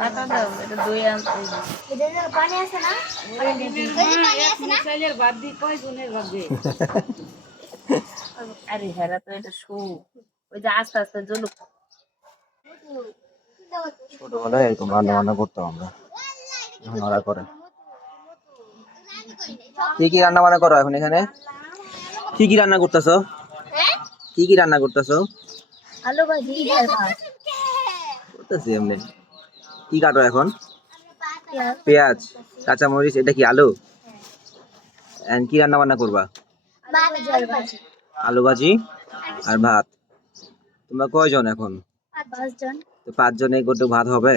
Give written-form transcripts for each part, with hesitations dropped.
পাতা দাও, এটা দই আনতে। পানি আছে না? ভাত দি কয়জনের ভাবে? আরে হেরা তো এটা শো, ওই যে আস্তে আস্তে জ্বলুক। ছোটবেলায় এরকম রান্না বান্না করতাম আমরা, এখন ওরা করে। কি কি রান্না বান্না করো এখন এখানে? কি কি রান্না করতেছো? কি কি রান্না করতেছো? আলু ভাজি আর ভাত। করতেছি এমনি। কি কাটো এখন? পেঁয়াজ, কাঁচামরিচ, এটা কি আলু? এন্ড কি রান্না বান্না করবা? আলু ভাজি আর ভাত। তোমরা কয়জন এখন? 5 জন। তো 5 জনে কত ভাত হবে?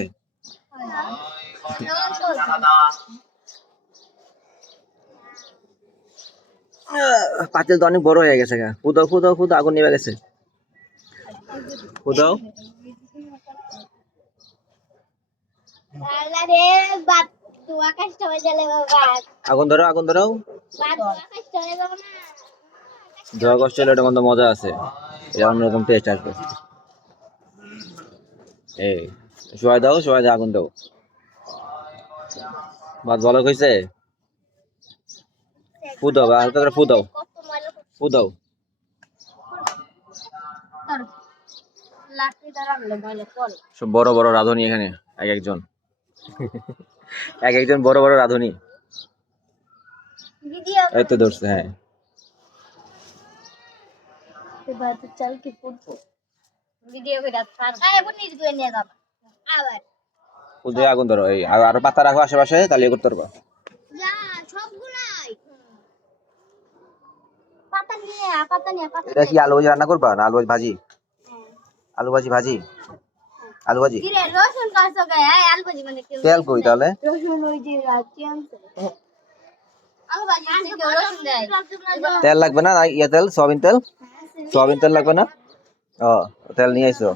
পাতিল তো অনেক বড় হয়ে গেছে। ফুদাও ফুদাও ফুদাও, আগুন নিভে গেছে। ফুদাও। আগুন ধরো, আগুন ধরো। ধোয়া কষ্ট হলে ওটার মধ্যে মজা আছে, এটা অন্যরকম টেস্ট আসবে। এই শোয়া দাও, শোয়া দাও, আগুন দাও। ভাত ভালো হয়েছে? ফুদাও, হালকা করে ফুদাও, ফুদাও। সব বড় বড় রাঁধুনি এখানে, এক একজন এক একজন বড় বড় রাঁধুনি। এই তো ধরছে, হ্যাঁ। চাল কি করবো ভিডিও করে এখন নিয়ে নিয়ে যাবা আবার ফুদে আগুন ধরো। এই আর আরো পাতা রাখো আশেপাশে, তাহলে করতে পারবা। যা সবগুলাই পাতা নিয়ে পাতা নিয়ে পাতা এটা কি আলু ভাজি রান্না করবা না আলু ভাজি? আলু ভাজি, ভাজি, আলু ভাজি। কি রে রসুন কাটছো কে আলু ভাজি মানে কি তেল কই তাহলে? রসুন ওই যে রাখি আনছে আলু ভাজি আনতে কেউ রসুন দেয় তেল লাগবে না? ইয়া তেল, সয়াবিন তেল, সয়াবিন তেল লাগবে না? ও, তেল নিয়ে আইছো।